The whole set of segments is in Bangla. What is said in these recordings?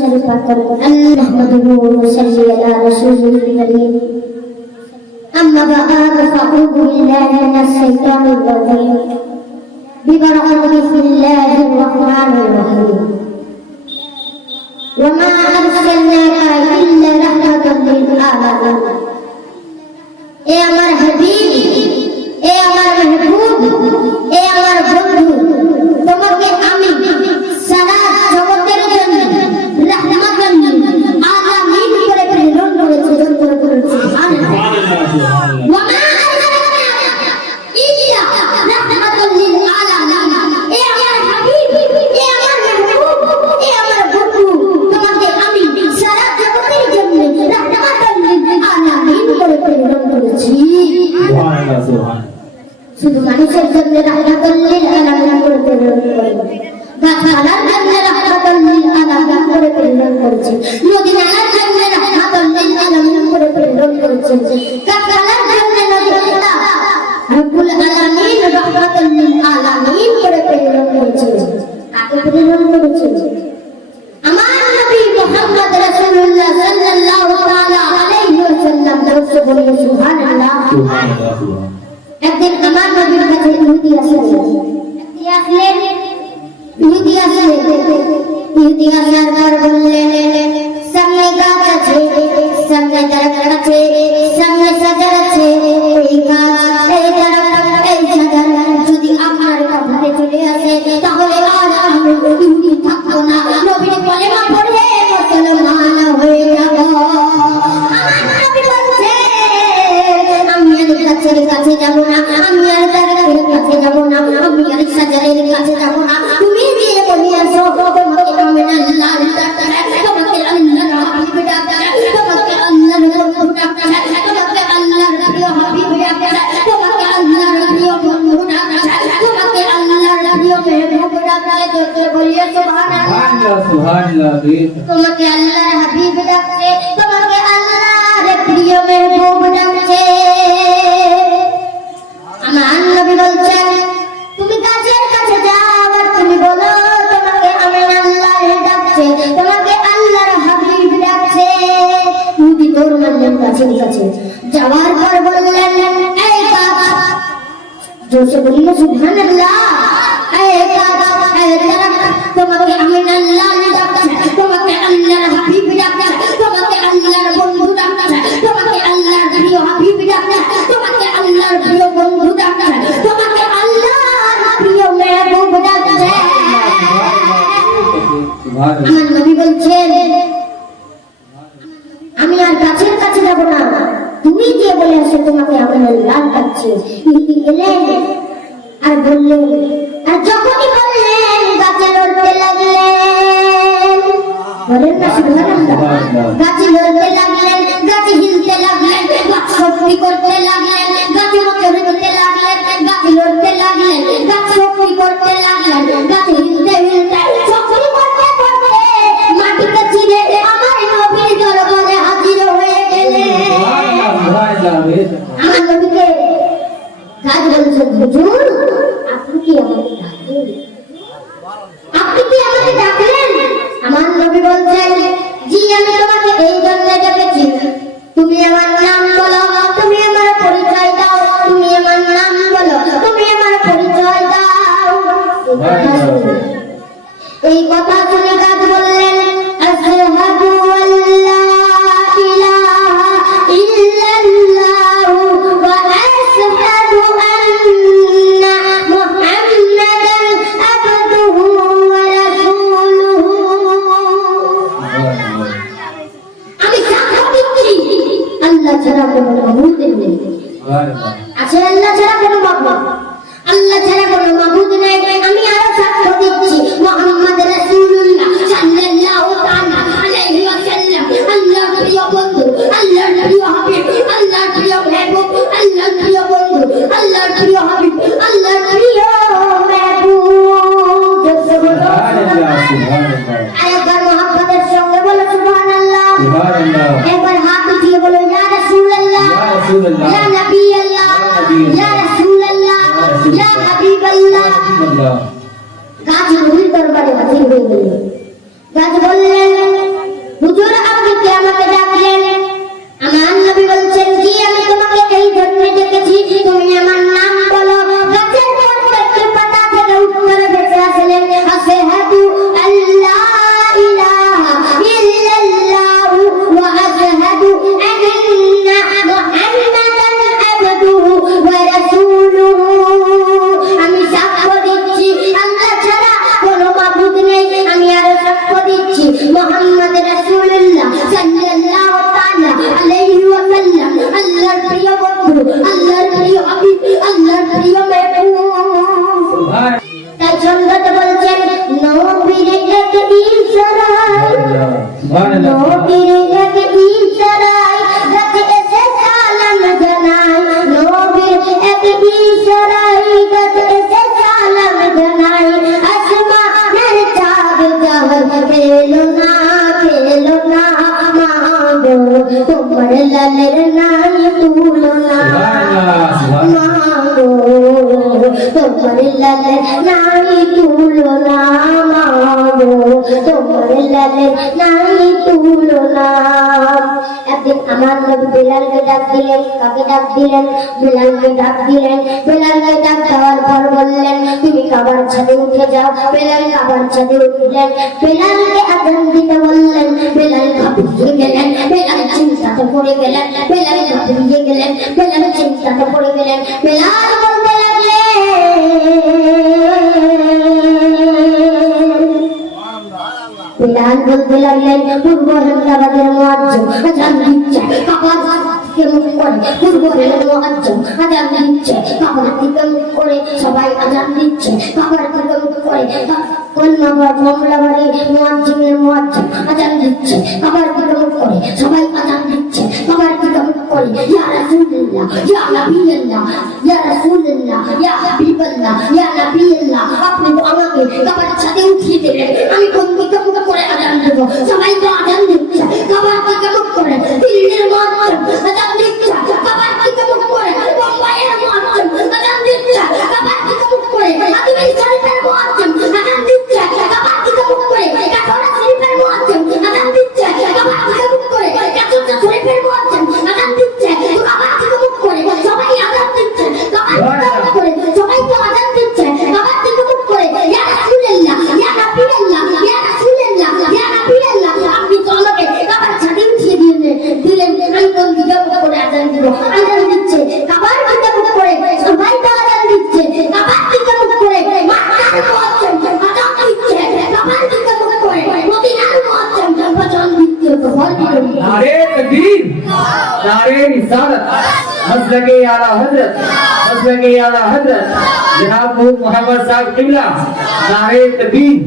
शरीफ पाठ करें। अल्लाहु सल्ली अला रसूलिल करीम। अम्मा बाद फ़अऊज़ु बिल्लाहि मिनश शैतानिर रजीम। बिस्मिल्लाहिर रहमानिर रहीम। वमा अरसलनाका इल्ला रहमतन लिल आलामीन। ए আমার হাবিব, এ আমার মেহবুব, এ আমার বন্ধু, তোমাকে আমি সারা জগতের জন্য রাহমাতান লিল আলামিন করে প্রেরণ করেছি। সুবহানাল্লাহ। ওয়া মা আরসালনাকা ইল্লা রাহমাতান লিল আলামিন। এ আমার হাবিব, এ আমার মেহবুব, এ আমার বন্ধু, তোমাকে আমি সারা জগতের জন্য রাহমাতান লিল আলামিন করে প্রেরণ করেছি। সুবহানাল্লাহ সুবহানাল্লাহ। শুধু মানুষের জন্য রাহমাতুল লিল আলামিন করে প্রেরণ করেছেন, গাছপালার জন্য রাহমাতুল লিল আলামিন করে প্রেরণ করেছেন, নদী-নালার জন্য রাহমাতুল লিল আলামিন করে প্রেরণ করেছেন, গাছপালার জন্য নদী-নালা রব্বুল আলামিন রাহমাতুল লিল আলামিন করে প্রেরণ করেছেন। কাকে প্রেরণ করেছেন? আমার নবী মুহাম্মদ রাসূলুল্লাহ সাল্লাল্লাহু তাআলা আলাইহি ওয়াসাল্লাম। বলে সুবহানাল্লাহ সুবহানাল্লাহ। একদিন আমার নবীর কাছে ইহুদি আসলেন। ইহুদি আসার পর বললেন, সামনে গাছ আছে, সামনে দরখত আছে, সামনে সাজার আছে, এই গাছ, এই দরখত, এই সাজার যদি আপনার কাছে চলে আসে তাহলে আর আমি ইহুদি থাকবো না, নবীর কলেমা পড়ে মুসলমান হয়ে যাব। কাছে যাব না, আমি আর দরগাহের কাছে যাব না, আমি আর সাজারের কাছে যাব না, তুমি দিয়ে বলি আসো তোমাকে আমি আল্লাহ তোমাকে আল্লাহর হাবিব ডাকতে, তোমাকে আল্লাহর বন্ধু ডাকতে, তোমাকে আল্লাহর প্রিয় হাবিব ডাকতে, তোমাকে আল্লাহর প্রিয় বন্ধু ডাকতে, তোমাকে আল্লাহর প্রিয় মেহবুব ডাকতে। বলি সুবহানাল্লাহ সুবহানাল্লাহ। তোমাকে আল্লাহর হাবিব ডাকতে, তোমাকে আল্লাহর প্রিয় মেহবুব ডাকতে। আমার নবী বলছেন, তুমি গাছের কাছে যাও আর তুমি বলো তোমাকে আমি আল্লাহ ডাকছে, তোমাকে আল্লাহর হাবিব ডাকছে। ইহুদি দৌড় মারলেন গাছের কাছে, যাওয়ার পর বললেন, এই গাছ, জোরে বলি সুবহানাল্লাহ, এই গাছ, এই দরখত, তোমাকে আমি আল্লাহ ডাকছে, তোমাকে আল্লাহর হাবিব ডাকছে, তোমাকে আল্লাহর বন্ধু ডাকছে, তোমাকে আল্লাহর প্রিয় হাবিব ডাকছে, তোমাকে আল্লাহর প্রিয় বন্ধু ডাকছে, তোমাকে আল্লাহর প্রিয় মেহবুব ডাকছে। আমার নবী বলছেন, আমি আর গাছের কাছে যাব না, তুমি যে বলে আসো তোমাকে আমি আল্লাহ ডাকছে। ইহুদি গেলেন আর বললেন, আর যখনই বললেন গাছে লড়তে লাগলেন। বলেন না সুবহানাল্লাহ। গাছে লড়তে লাগলেন, গাছে হিলতে লাগলেন, গাছ শক্তি করতে লাগলেন, গাছে মোচড় দিতে লাগলেন, গাছে লড়তে লাগলেন, গাছ শক্তি করতে লাগলেন, গাছে হিলতে হিলতে শক্তি করতে করতে মাটিতে ছিঁড়ে আমার নবীর দরবারে হাজির হয়ে গেলেন। আমার নবীকে গাছ বলছেন, হুজুর আপনি কি আমাকে ডাকলেন? আপনি কি আমাকে ডাকলেন? আমার নবী বলছেন, জি আমি তোমাকে এই জন্য ডেকেছি, তুমি আমার নাম বলো, তুমি আমার পরিচয় দাও, তুমি আমার নাম বলো, তুমি আমার পরিচয় দাও। এই কথা শুনে গাছ বললেন, আশহাদু আল্লা ইলাহা ইল্লাল্লাহু ওয়া আশহাদু আন্না মুহাম্মাদান আবদুহু ওয়া রাসূলুহু। আমি সাক্ষ্য দিচ্ছি আল্লাহ ছাড়া কোনো মাবুদ নেই। আছে আল্লাহ ছাড়া কোনো মাবুদ, আল্লাহ ছাড়া কোনো মাবুদ নেই। আমি আরো সাক্ষ্য দিচ্ছি মুহাম্মদ রাসূলুল্লাহ সাল্লাল্লাহু তাআলা আলাইহি ওয়াসাল্লাম আল্লাহর প্রিয় বন্ধু, আল্লাহর প্রিয় হাবিব, আল্লাহর প্রিয় মেহবুব, আল্লাহর প্রিয় বন্ধু, আল্লাহর প্রিয় হাবিব, আল্লাহর প্রিয় মেহবুব। সুবহানাল্লাহ সুবহানাল্লাহ। একবার মুহাব্বতের সঙ্গে বলো সুবহানাল্লাহ সুবহানাল্লাহ। একবার হাত উঠিয়ে বলো ইয়া রাসূলুল্লাহ, ইয়া রাসূলুল্লাহ, ইয়া নবী আল্লাহ, ইয়া রাসূলুল্লাহ, ইয়া হাবিব আল্লাহ। গাছ নবীর দরবারে হাজির হয়ে গেল। গাছ বললেন, আল্লাহর প্রিয় বন্ধু, আল্লাহর প্রিয় হাবিব, আল্লাহর প্রিয় মেহবুব। তাই সুন্নাতে বলছেন নবীর এক ইশারায়, নবীর এক ইশারায় গাছে এসে সালাম জানাই, নবীর এক ইশারায় গাছে এসে সালাম জানাই। আসমানের চাঁদ জাহান খেলো না মাগো, তোমার লালের নাই তুলনা মাগো, তোমার লালের নাই তুলনা মাগো, তোমার লালের নাই তুলনা। একদিন আমার নবী বেলালকে ডাক দিলেন। কাকে ডাক দিলেন? বেলালকে ডাক দিলেন। বেলালকে ডাক দেওয়ার পর বললেন তুমি কাবার ছাদে উঠে যাও। বেলাল কাবার ছাদে উঠলেন। বেলালকে আযান দিতে বললেন। বেলাল ঘাবড়িয়ে গেলেন, বেলাল চিন্তাতে পড়ে গেলেন, বেলাল ঘাবড়িয়ে গেলেন, বেলাল চিন্তাতে পড়ে গেলেন। বেলাল বলতে লাগলেন, বেলাল বলতে লাগলেন পূর্ব হেমদাবাদের মুয়াজ্জিন আযান দিচ্ছে, কাবার থেকে মুখ করে পূর্ব হেমদাবাদের মুয়াজ্জিন আযান দিচ্ছে, কাবার থেকে মুখ করে সবাই আযান দিচ্ছে, কাবার থেকে মুখ করে কন্যাবাদ মামলাবাড়ি মুয়াজ্জিনের মুয়াজ্জিন আযান দিচ্ছে, কাবার থেকে মুখ করে সবাই আযান দিচ্ছে, কাবার থেকে মুখ করে ইয়া রাসূলুল্লাহ ইয়া নবিয়াল্লাহ ইয়া রাসূলুল্লাহ ইয়া হাবিবাল্লাহ ইয়া নবিয়াল্লাহ, আপনি তো আমাকে কাবার ছাদে উঠিয়ে দিলেন, আমি কোন দিকে মুখ করে আযান দেব? সবাই তো আযান দিচ্ছে, কাবার থেকে মুখ করে দিল্লির মুয়াজ্জিন আযান দিচ্ছে, কাবার থেকে মুখ করে বোম্বাইয়ের মুয়াজ্জিন আযান দিচ্ছে, কাবার থেকে মুখ করে আজমির শরীফের মুয়াজ্জিন আযান দিচ্ছে, কাবার থেকে মুখ করে কাটোয়া শরীফের মুয়াজ্জিন আযান দিচ্ছে, কাবার থেকে মুখ করে কাটোয়া শরীফের মুয়াজ্জিন আযান দিচ্ছে, কাবার থেকে মুখ করে সবাই আযান দিচ্ছে, কাবার থেকে মুখ করে সবাই তো আযান দিচ্ছে, কাবার থেকে মুখ করে ইয়া রাসূলুল্লাহ ইয়া নবিয়াল্লাহ ইয়া রাসূলুল্লাহ ইয়া নবিয়াল্লাহ, আপনি তো আমাকে কাবার ছাদে উঠিয়ে দিলেন, আমি কোন দিকে মুখ করে আযান দিব? আযান দিচ্ছে, কাবার থেকে মুখ করে সবাই তো আযান দিচ্ছে, কাবার থেকে মুখ করে মক্কার মুয়াজ্জিন আযান দিচ্ছে, কাবার থেকে মুখ করে মদিনার মুয়াজ্জিন আযান দিচ্ছে। नारे तकबीर, नारे रिसालत, मसलके आला हजरत, मसलके आला हजरत जनाब नूर मोहम्मद साहब किबला, नारे तकबीर,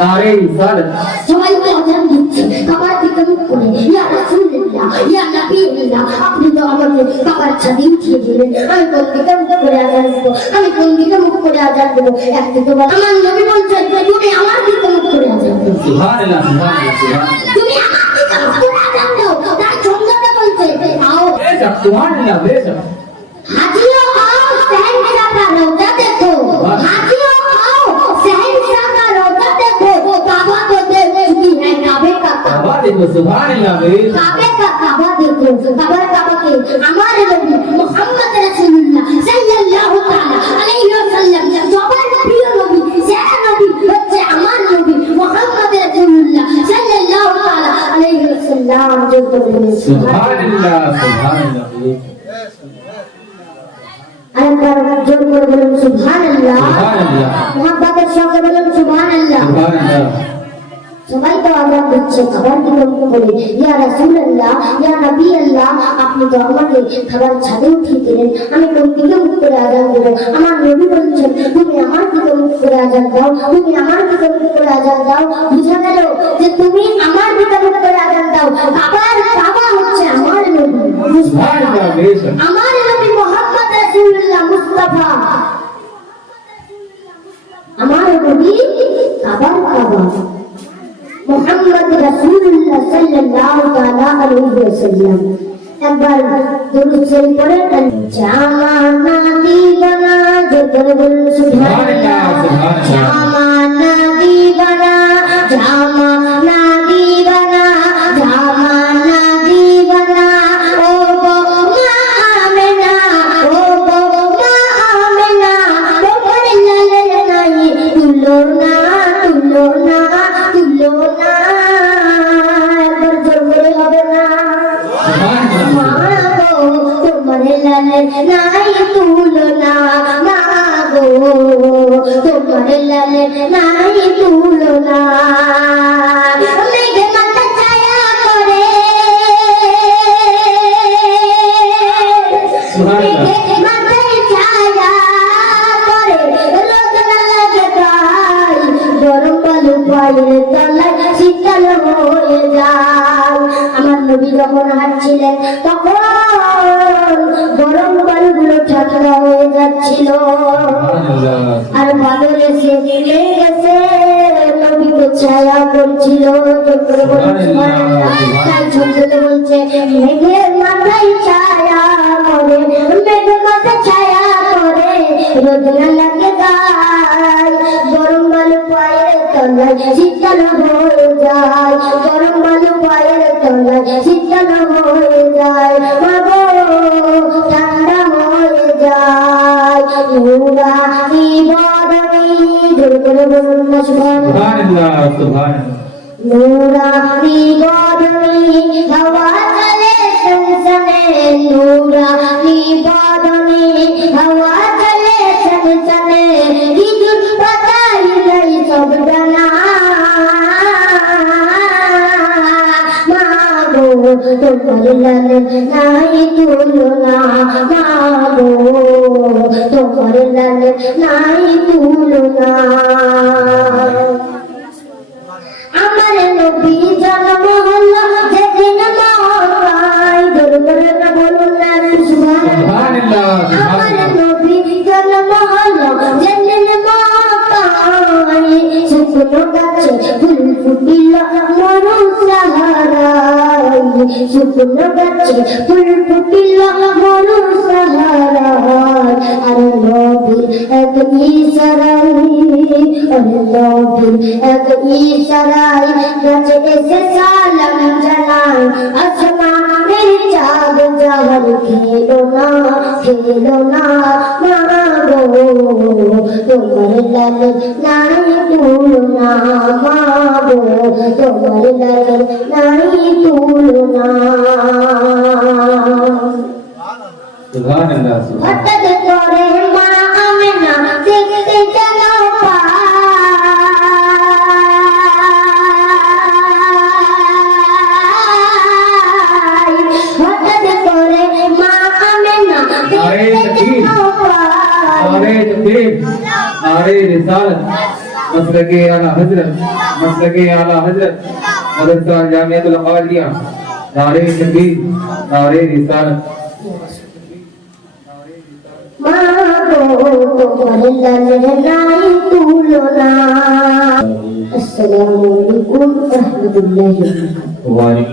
नारे रिसालत। সবাই তো আযান দিচ্ছে, কাবার থেকে মুখ করে ইয়া রাসূলুল্লাহ ইয়া নবিয়াল্লাহ, আপনি তো আমাকে কাবার ছাদে উঠিয়ে দিলেন, আমি কোন দিকে মুখ করে আযান দেব? আমি কোন দিকে মুখ করে আযান দেব? একদিকে আমার নবী বলছেন তুমি আমার দিকে মুখ করে আযান দেব। সুবহানাল্লাহ, সুবহানাল্লাহ, সুবহানাল্লাহ। তুমি আমার দিকে মুখ করে আযান দাও। তাই সুন্নাতে বলছে आओ बेशक, सुबहानल्लाह, बेशक। हाजियों आओ शहंशाह का रोजा देखो, हाजियों आओ शहंशाह का रोजा देखो, काबा तो देख चुकी है काबे का काबा देखो, सुबहानल्लाह, बेशक। काबे का काबा देखो, काबा के हमारे नबी मोहम्मद रसूलुल्लाह सल्लल्लाहु ताला अलैहि वसल्लम সবার প্রিয় নবী, সেরা নবী হচ্ছে আমার নবী মোহাম্মদ রাসূলুল্লাহ সাল্লাল্লাহু তাআলা আলাইহি ওয়াসাল্লাম। সুবহানাল্লাহ, সুবহানাল্লাহ, বেশক। আরেকবার জোর করে বলুন সুবহানাল্লাহ, সুবহানাল্লাহ, মুহাব্বতের সঙ্গে বলুন সুবহানাল্লাহ। সুবহানাল্লাহ। সবাই তো আযান দিচ্ছে, খাবার দিকে মুখ করে ইয়া রাসূলুল্লাহ ইয়া নবিয়াল্লাহ, আপনি তো আমাকে খাবার ছাদে উঠিয়ে দিলেন, আমি কোন দিকে মুখ করে আযান দেব? আমার নবী বলছেন তুমি আমার দিকে মুখ করে আযান দাও, তুমি আমার দিকে মুখ করে আযান দাও। বুঝা গেল যে তুমি আমার দিকে মুখ করে আযান দাও। কাবা হচ্ছে আমার নবী, সুবহানাল্লাহ, বেশক। আমার নবী মুহাম্মদ রাসূলুল্লাহ মুস্তাফা, আমার নবী কাবার কাবা মুহাম্মদ রাসূলুল্লাহ সাল্লাল্লাহু তাআলা আলাইহি ওয়াসাল্লাম। একবার দরুদ শরীফ পড়েন। জামানা দিবানা, জোর করে বলুন সুবহানাল্লাহ, জামানা দিবানা, জামানা দিবানা, জামানা দিবানা, ও গো মা আমেনা, ও গো মা আমেনা, তোমার লালের নাই তুলনা, তুলনা, তুলনা। একবার জোর করে হবে না? মা গো তোমার লালের নাই তুলনা, মা গো তোমার লালের নাই তুলনা। মেঘে মাথা ছায়া করে গেছে নবীকে ছায়া করছিল তাই ছোটতে বলছে মেঘের মাথায় ছায়া করে মেঘের মাথায় ছায়া করে রোদ না লাগে গায় গরম বালু পায়ের তলায় শীতল হয়ে যায় গরম বালু পায়ের তলায় শীতল হয়ে যায় মাগো ঠান্ডা হয়ে যায় নুরানি বদনি জোরে করে বলুন না সুবহানাল্লাহ সুবহানাল্লাহ নুরানি বদনি হাওয়া চলে সনসনে নুরানি বদনি হাওয়া চলে সনসনে হিজুর পাতাই লাই সব ডানা মাগো তোমার লালে নাই তুলনা মাগো তোমার লালে নাই তুলনা আমার নবী জন্ম হলো যেদিন মক্কায় দরবারে না বলুন না সুবহানাল্লাহ আমার নবী জন্ম হলো যেদিন মক্কায় শুকনো গাছে ফুল ফুটিল মরু সাহারায় শুকনো গাছে ফুল ফুটিল মরু সাহারায় আর নবী এক ইশারায় আর নবী এক ইশারায় গাছে এসে সালাম জানায় আসমানের চাঁদ জাহান খেলো না মাগো তোমার লালে নাই তুলনা মাগো তোমার লালে নাই তুলনা সুবহানাল্লাহ হঠাৎ করে মা আমেনা দেখতে যেন পায় হঠাৎ করে মা আমেনা দেখতে যেন পায় नारे तकबीर नारे रिसालत मसलके आला हजरत मदरसा जामियातुल कादिया नारे तकबीर नारे रिसालत मागो তোমার লালে নাই তুলনা আসসালামু আলাইকুম ওয়া রাহমাতুল্লাহি ওয়া বারাকাতুহু। वालेकुम